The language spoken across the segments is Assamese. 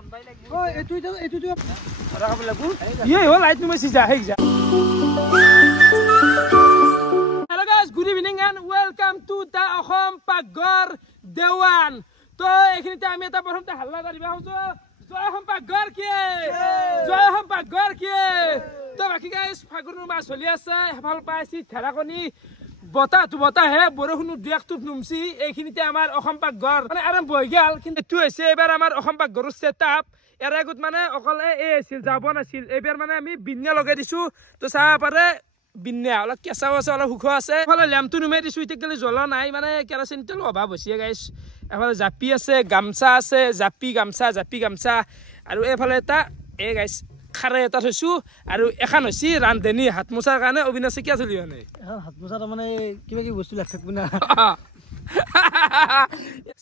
Hello guys, good evening and welcome to the Ahom Paghar Dewan. So, এখানে আমি এটা প্রথমতে হাল্লা দিবা হইছো জয় ahom paghar কি জয় ahom paghar কি তো বাকি গাইস ফাগুনৰ মাস চলি আছে ভাল পাইছি থেৰাকনি বতা হে বৰষুণ দিয়াকটোপ নুমছি এইখিনিতে আমাৰ ahom paghar মানে আৰম্ভ হৈ গেল কিন্তু এটো হৈছে এবাৰ আমাৰ ahom paghar সেটআপ এৰ আগত মানে অকলে এই আছিল যাব নাছিল এবাৰ মানে আমি বিন্নে লগাই দিছো তো চাহ পারে বিন্নে অলপ কেঁচাও আছে অলপ সুখ আছে ফলে ল্যাম্পটো নুমাই দিছো ইতেকলে জ্বলা নাই মানে কেৰাচিন তেল অভাৱ হৈছে গাইস এফালে জাপি আছে গামছা আছে জাপি গামছা আৰু এফালে এটা এই গাইস খাৰে এটা থৈছো আৰু এখন হৈছে ৰান্ধনি হাত মোছাৰ কাৰণে অবিনাশে কি চলি মানে হাত মোছা মানে কিবা কি বস্তু লাগ থাকবো না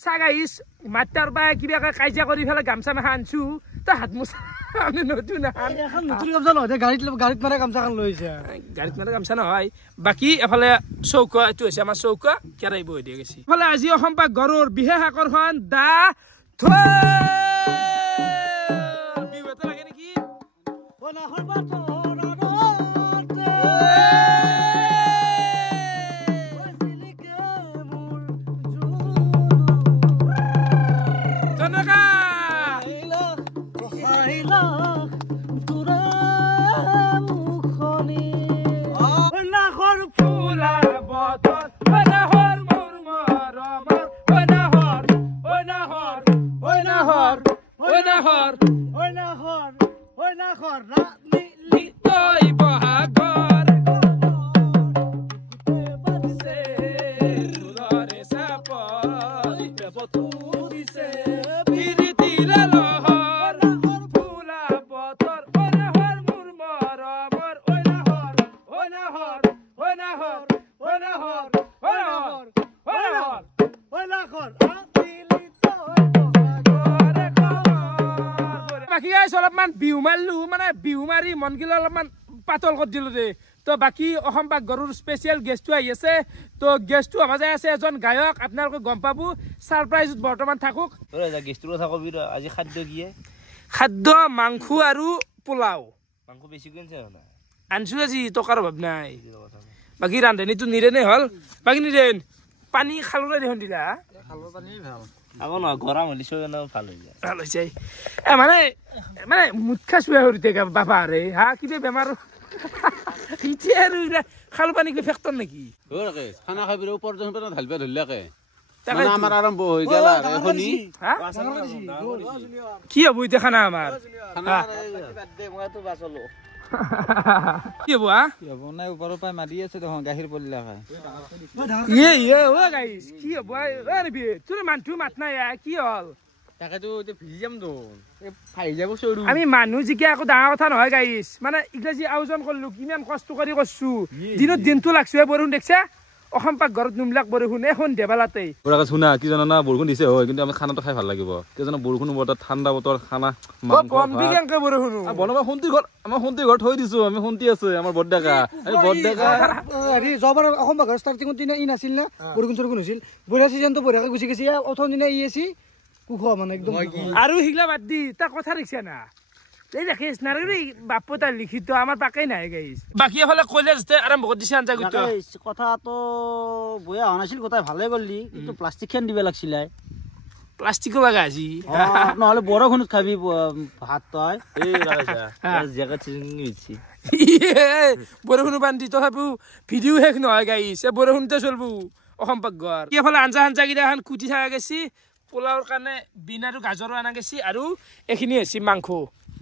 সাগাইস মাটাৰ বাই কিবা কাইজা কৰি ফেলে গামছা মাখা আনছো তা হাত মোছা আমি নতুন এখন নতুন গামছা নহয় গাড়ীত মাৰা গামছা খান লৈছে গাড়ীত মাৰা গামছা নহয় বাকি এফালে চৌকা এটো হৈছে আমাৰ চৌকা কেৰাই বৈ দি গৈছি এফালে আজি ahom paghar বিশেষ আকৰ্ষণ দা বিউতে লাগে নেকি বনা হৰবাত বাকি গাইছ অলপমান বিহু মাৰলো মানে বিহু মাৰি মন গিলা অলপমান পাতল কৰি দিলো দে তো বাকি ahom paghar স্পেশাল গেষ্টটো আহি আছে তো গেষ্টটো হবা যায় আছে এজন গায়ক আপোনালোকে গম পাবো সারপ্রাইজত বৰ্তমান থাকক ওৰা গেষ্টৰ কথা কবি আজি খাদ্য কি খাদ্য মাংস আৰু পোলাও মাংস বেছি কিনছে না আনছো আজি টকাৰ অভাৱ নাই বাকি ৰান্ধনীটো নিৰেনে হল বাকি নিৰেন পানী খালৰে দেখোন দিলা খালৰ পানী ভাল আগো না গৰম হলিছো না ভাল হৈ যায় ভাল হৈ যায় মানে মুখা সুয়া হৰিতে বাবা ৰে হা কিবে বেমাৰ ইতি আৰু খাল পানী কি ফেক্টৰ নেকি ওকে খানা খাবিৰ ওপৰ যখন পেনা ঢালবা ধৰলাকে মানে আমাৰ আৰম্ভ হৈ গেল আৰু এখনি কি হ'ব ইতে খানা আমাৰ খানা দে মইতো বাছলো কি হ'ব হা কি হ'ব নাই ওপৰৰ পাই মাৰি আছে দেখোন গাখীৰ পলিলা খায় ইয়ে ও গাইস কি হ'ব আৰে বি তোৰ মানটো মাত নাই কি হল তাকেতো তে ভিজি যাম তো এ ফাই যাব চৰু আমি মানুহ জিকে আকৌ ডাঙৰ কথা নহয় গাইস মানে ইংৰাজী আয়োজন কৰিলো কিমান কষ্ট কৰি কৰছো দিনত দিনটো লাগছে বৰষুণ দেখছা ahom paghar নুমলাক বৰষুণ এখন দেবালাতে ওৰা শুনা কি জানা না বৰষুণ দিছে হয় কিন্তু আমি খানাটো খাই ভাল লাগিব কি জানা বৰষুণ বতৰ ঠাণ্ডা বতৰ খানা কম দিগানকে বৰষুণ বনবা শুনতি ঘৰ আমাৰ শুনতি ঘৰ থৈ দিছো আমি শুনতি আছে আমাৰ বৰডাকা এই বৰডাকা হেৰি জবৰ ahom paghar ষ্টাৰ্টিং দিনা ই নাছিল না বৰষুণ চৰষুণ হৈছিল বঢ়িয়া সিজনটো বঢ়িয়াকে গুচি গৈছে অথন দিনা ই আছে কুখ মানে একদম আৰু হিগলা বাদ দি তা কথা দেখছা না এই দেখিস না রে বাপটা লিখিত আমার পাকাই নাই গাইস বাকি এফালে কলেজতে আরম্ভ কৰি দিছে আনজা গইতো কথা তো বয়া হনাছিল কথা ভালে কৰলি কিন্তু প্লাস্টিক খান দিবে লাগছিল প্লাস্টিক লাগা আজি নহলে বৰষুণত খাবি ভাত তই এই লাগাইছা জায়গা চিনি নিছি বৰষুণ বান্ধি তো ভাবু ভিডিও হেক নহয় গাইস এ বৰষুণতে চলবু ahom paghar এফালে আনজা গিলা খান কুটি থাকা গেছি পোলাওৰ কাৰণে বিন আৰু গাজৰ আনা গেছি আৰু এখিনি হৈছে মাংস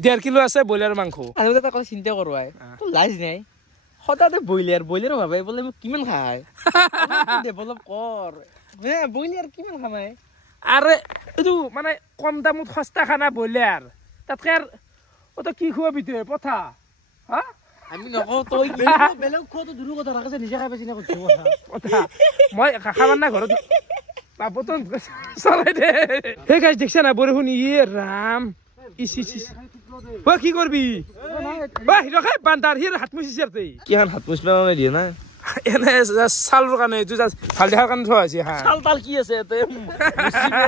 1.5 কিলো আছে বইলাৰ মাংস আৰু এটা কথা চিন্তা কৰবাই তো লাজ নাই হঠাতে বইলাৰ ভাবে বলে কিমান খায় ডেভেলপ কৰ হে বইলাৰ কিমান খামাই আৰে এটো মানে কম দামত সস্তা খানা বইলাৰ তাতকে ওটা কি খুৱাবি তে পথা হা আমি নকও তই বেলেগ খোৱাটো দূৰ কথা ৰাখছে নিজে খাই বেছি না কথা মই খাবাৰ না ঘৰত বাপতন চলাই দে হে গাইস দেখছ না বৰষুণ ইয়ে রাম ইসি ও কি করবি বাহ রখাই বান্দার হির হাত মুছিস তে কি হান হাত মুছবা না দিয়ে না এনে সালর কানে তুই ভাল দেখার কানে থোয়া আছে হ্যাঁ সাল তাল কি আছে তে মুছিবে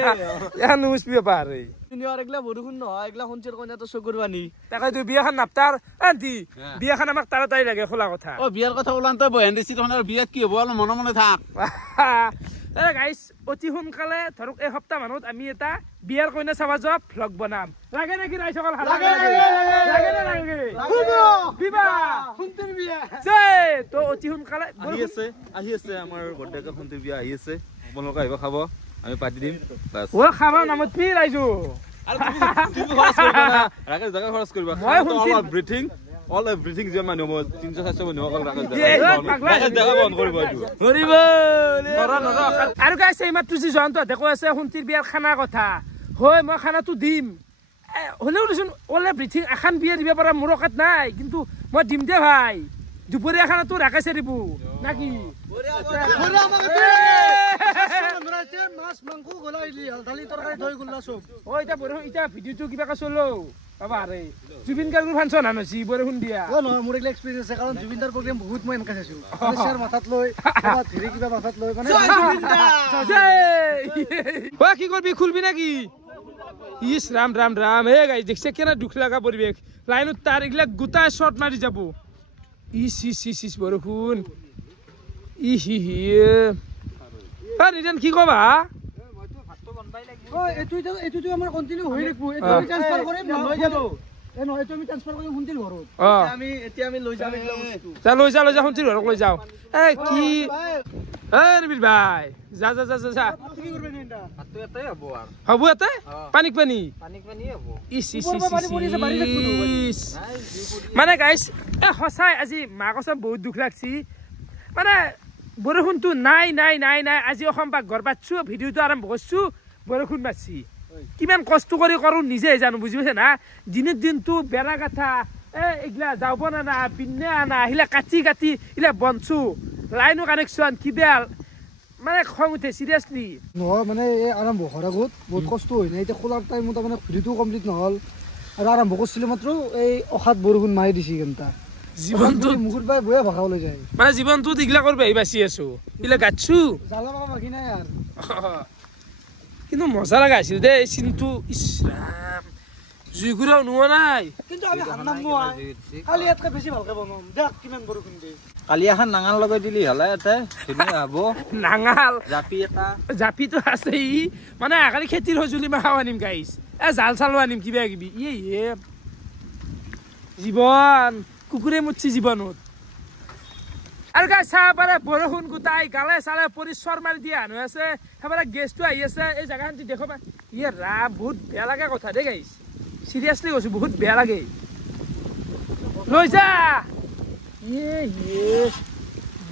এখানে মুছবি পারে এগলা বৰষুণ নহয় এগলা শুনছিল কইনাটো চকুৰ পানী তাকে তুই বিয়াখন নাপতাৰ আন্টি বিয়াখন আমাক তাড়াতাড়ি লাগে খোলা কথা অ বিয়াৰ কথা ওলানতে বহেন দিছি তখন আৰু বিয়াত কি হ'ব অলপ মনে মনে থাক গাইছ অতি সোনকালে ধৰক এসপ্তাহ মানত আমি এটা বিয়াৰ কইনা চাবা যোৱা ভ্লগ বনাম লাগে নেকি ৰাইজসকল লাগে নালাগে বিবাহ সুন্দৰ বিয়া তো অতি সোনকালে আহি আছে আমাৰ বৰ্ডেকা সুন্দৰ বিয়া আহি আছে আপোনালোকে আহিব খাব আমি পাতি দিম বাস ও খাবা নামত পি ৰাইজো ৰাকেশ জাগা খৰচ কৰিবা অল এভৰিথিং যে মানুহ 300-400 মানুহ অকল ৰাকেশ জাগা বন্ধ কৰিব এইটো কৰিব আৰু গাইছে ইমাত্ৰ যি জয়ন্ত দেখো আছে সুন্তিৰ বিয়াৰ খানা কথা হয় মই খানাটো দিম হলেও দেচোন অল এভৰিথিং এখন বিয়া দিব পৰা মোৰ অকাত নাই কিন্তু মই দিম দে ভাই দুপৰীয়া খানাটো ৰাকেশে দিব নাকি মাছ মাংস গলাই দি হালধালি তৰকাৰী দৈ গুল্লা চব ও এটা বৰষুণ এটা ভিডিওটো কিবা চলো বাবা আৰে জুবিন গাৰ্গৰ ফাংচন আনছি বৰষুণ দিয়া ও নহয় মোৰ এক্সপেৰিয়েন্স আছে কাৰণ জুবিন দাৰ প্ৰগ্ৰাম বহুত মই এনকা চাইছো আশাৰ মাথাত লৈ কিবা ধৰি কিবা মাথাত লৈ মানে জুবিন দা ও কি কৰবি খুলবি নাকি is Ram Ram Ram hey guys দেখছে কেনে দুখ লাগা পৰিবেশ লাইনত তাৰ এগলা গুটা শট মাৰি যাব ইস বৰষুণ হি নিদেন কি কবা এটো আমাৰ কন্টিনিউ হৈ ৰাখবো এটো ট্ৰান্সফাৰ কৰিম লৈ যাব নহয় এটো আমি ট্ৰান্সফাৰ কৰিম হুন্তিৰ ঘৰত এতিয়া আমি লৈ যাম লৈ যা হুন্তিৰ ঘৰত লৈ যাও কি নিবিৰ ভাই যা কি কৰবে নিন্দা হাতটো এটাই হ'ব আৰু হবো এতে পানী হ'ব ইস মানে গাইস সঁচাই আজি মা কসম বহুত দুখ লাগছি মানে বৰষুণটো নাই আজি অসম পাকঘৰ পাতছো ভিডিওটো আৰম্ভ কৰছো বৰষুণ মাৰছি কিমান কষ্ট কৰি কৰো নিজে জানো বুজি পাইছে না দিনৰ দিনটো বেৰা গাথা এগলা যাব না পিন্নে আনা আহিলে কাটি ইলা বনছো লাইনো কানেকশ্যন কিবা মানে খং উঠে সিৰিয়াসলি নহয় মানে এই আৰম্ভ হোৱাৰ আগত বহুত কষ্ট হৈ নাই এতিয়া খোলাৰ টাইমত মানে ভিডিওটো কমপ্লিট নহল আৰু আৰম্ভ কৰিছিলো মাত্ৰ এই অখাত বৰষুণ মাৰি দিছি কেনটা জীবনটো মুখৰ পৰা বয়া ভাষা ওলাই যায় মানে জীবনটো দিগলা কৰবে বাচি আছো ইলা গাছু জালা বাবা বাকি নাই আৰ কিন্তু মজা লাগা আছিল দে চিনটো ইসৰাম জুইগুৰা নোৱা নাই কিন্তু আমি হান্নাম নোৱা কালি এতকে বেছি ভালকে বনাম দেখ কিমান বৰষুণ দিয়ে কালি এখন নাঙাল লগাই দিলি হলে এতে ধুনীয়া হ'ব নাঙাল জাপিটো আছে মানে আকালি খেতিৰ সঁজুলি মাখাও আনিম গাইছ জাল চালো আনিম কিবা কিবি জীৱন কুকুৰে মুঠছি জীৱনত আৰু গাইছ চাব পাৰে বৰষুণ গোটাই গালে চালে পৰিশ্বৰ মাৰি দিয়া হৈ আছে সেইবাৰে গেছটো আহি আছে এই জাগাখান দেখো ৰাম বহুত বেয়া লাগে কথা দেই গাইছ সিৰিয়াসলি কৈছো বহুত বেয়া লাগে লৈ যা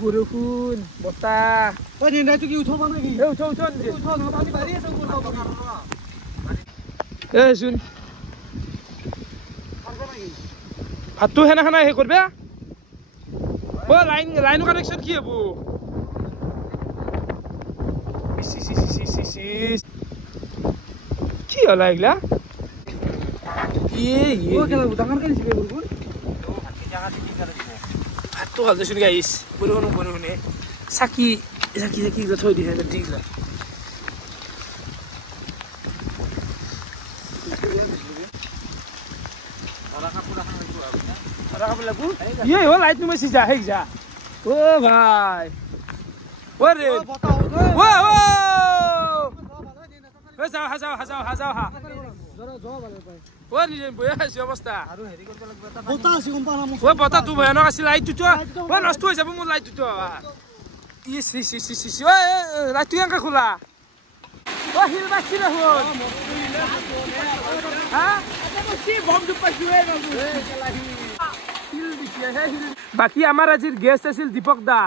বৰষুণ বতাহ নিন্দাইটো কি উঠবা নেকি উঠ আমি বাঢ়ি আছো শুন ভাতটো সেনা হে কৰবা লাইন কানেকশ্যন কি হব কি হল এইগলা ভাতটো ভাল দেচোন গাইছ বৰষুণে চাকি থৈ দিছে দিগলা লাইট নুমাইছি যা হেই যা ও ভাই রে হাজাও অৱস্থা বতাহটো ভয়ানক আছিল লাইটটো নষ্ট হৈ যাব মোৰ লাইটটো লাইটটো কেনেকে খোলা শিল বাচি বাকী আমাৰ আজিৰ গেষ্ট আছিল দীপক দা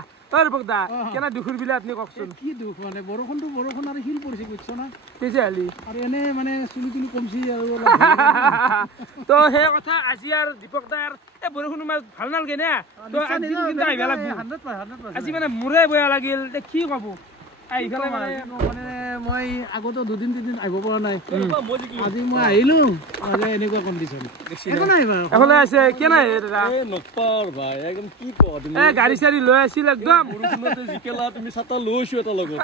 কেনা দুখৰ বিলে আপুনি কওকচোন কি দুখ মানে বৰষুণ আৰু শিল পৰিছে বুজিছ না তেতিয়াহ'লে আৰু এনে মানে চুলি কমছি আৰু তো সেই কথা আজি আৰু দীপক দাৰ এই বৰষুণ ভাল নালাগে না তো আহিব লাগিব আজি মানে মোৰে বেয়া লাগিল কি কব মই আগতে 2-3 আহিব পৰা নাই আজি মই আহিলো এনেকুৱা কণ্ডিশ্যন গাড়ী চাড়ী লৈ আছিল একদম তুমি ছাতা লৈছো এটা লগত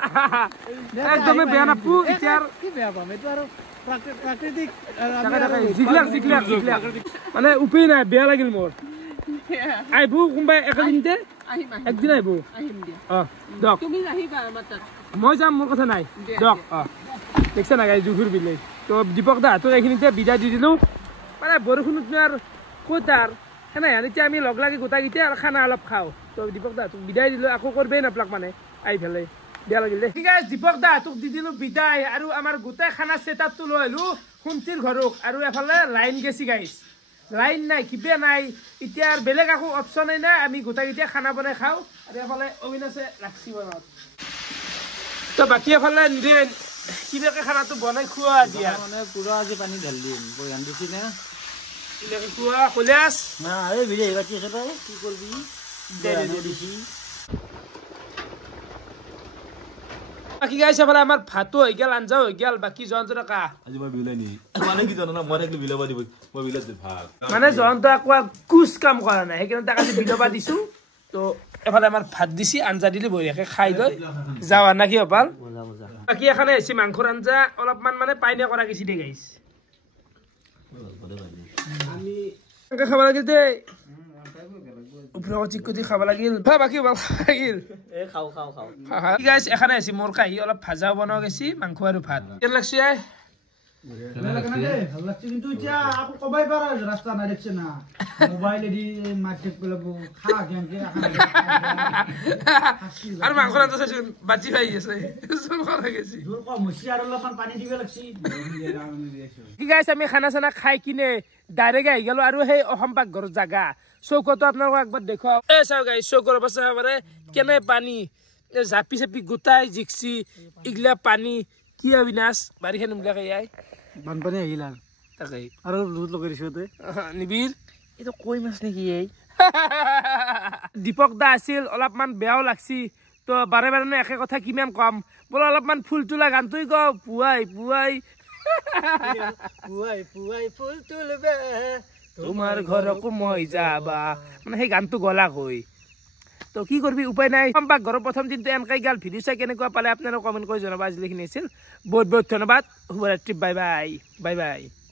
একদমে বেয়া নাপো এতিয়া কি বেয়া পাম এইটো আৰু প্ৰাকৃতিক জিকলাক মানে উপায় নাই বেয়া লাগিল মোৰ আহিব কোনোবাই একদিনতে একদিন আহিব দিয়ক মই যাম মোৰ কথা নাই দিয়ক দেখছে না গাই জুহুৰ বিলে তো দীপক দা হাতক এইখিনিতে বিদায় দি দিলোঁ মানে বৰষুণত আৰু ক'ত আৰু সেনে এতিয়া আমি লগ লাগি গোটাকেইটা আৰু খানা অলপ খাওঁ তো দীপক দা হাতক বিদায় দিলোঁ আকৌ কৰিবই নাপালাক মানে আহি পেলাই বেয়া লাগিল দেই ঠিক আছে দীপক দা হাতক দি দিলোঁ বিদায় আৰু আমাৰ গোটেই খানা ছেটআপটো লৈ আহিলোঁ শুনতিৰ ঘৰক আৰু এফালে লাইন গেছি গাইছ লাইন নাই কিবা নাই এতিয়া আৰু বেলেগ একো অপশ্যনেই নাই আমি গোটাকেইটা খানা বনাই খাওঁ আৰু এফালে অবিনাশে ৰাখছি বনাওঁ তো বাকী এফালে নিজে কিবাকে খানাটো বনাই খোৱা দিয়া মানে পুৰা আজি পানী ঢালি দিম বৈয়ান দিছি না কিবাকে খোৱা কলিয়াছ না এই বিলে বাকি খেতে কি কৰবি দে দিছি বাকি গাইছে এফালে আমাৰ ভাতো হৈ গেল আঞ্জা হৈ গেল বাকি জয়ন্ত কা আজি মই বিলাই নি মানে কি জানো না মই থাকিলে বিলাব দিব মই বিলাই ভাত মানে জয়ন্ত আকৌ কুছ কাম কৰা নাই সেইকাৰণে তাক আজি বিলাবা দিছো তো এফালে আমাৰ ভাত দিছি আঞ্জা দিলি বঢ়িয়াকে খাই লৈ যাওঁ না কি অপাল বাকি এখানে আছে মাংসৰ আঞ্জা অলপমান মানে পাইনে কৰা গেছি দে গাইছ আমি খাব লাগিল দে উপৰত চিকুটি খাব লাগিল বাকি ভাল লাগিল এ খাও গাইছ এখানে আছে মোৰ কাহি অলপ ভাজা বনাও গেছি মাংস আৰু ভাত কেন লাগছি আই কিন্তু এতিয়া আকৌ কবাই পাৰা ৰাস্তা নাই দেখছে না মোবাইলে দি মাৰ্কেট পেলাবো খা কেনকে আৰু মাংস আঞ্জা চাইছোন বাজি পাই আছে চব কৰা গেছি দূৰ কম মুছি আৰু অলপমান পানী দিব লাগছি কি গাইছ আমি খানা চানা খাই কিনে ডাইৰেক্ট আহি গেলো আৰু সেই অসম পাকঘৰৰ জাগা চৌকতো আপোনালোকক একবাৰ দেখুৱাও এই চাও গাইছ চৌকৰ পাছে মানে কেনে পানী জাপি চাপি গোটাই জিকছি ইগলা পানী কি অবিনাশ বাৰিষা নুমলাকে আই বানপানী আহিল তাকে আৰু বহুত লগাই দিছো নিবিৰ এইটো কৈ মাছ নেকি এই দীপক দা আছিল অলপমান বেয়াও লাগছি তো বাৰে বাৰে একে কথা কিমান কম বোলে অলপমান ফুল তোলা গানটোই গ পুৱাই পুৱাই পুৱাই পুৱাই ফুল তুলবে তোমাৰ ঘৰকো মই যাবা মানে সেই গানটো গলা হৈ তো কি কৰবি উপায় নাই সম্পাক ঘৰৰ প্ৰথম দিনটো এনেকৈ গাল ভিডিঅ' চাই কেনেকুৱা পালে আপোনালোকে কমেণ্ট কৰি জনাব আজিলৈকে আছিল বহুত বহুত ধন্যবাদ শুভৰাত্ৰি বাই বাই বাই বাই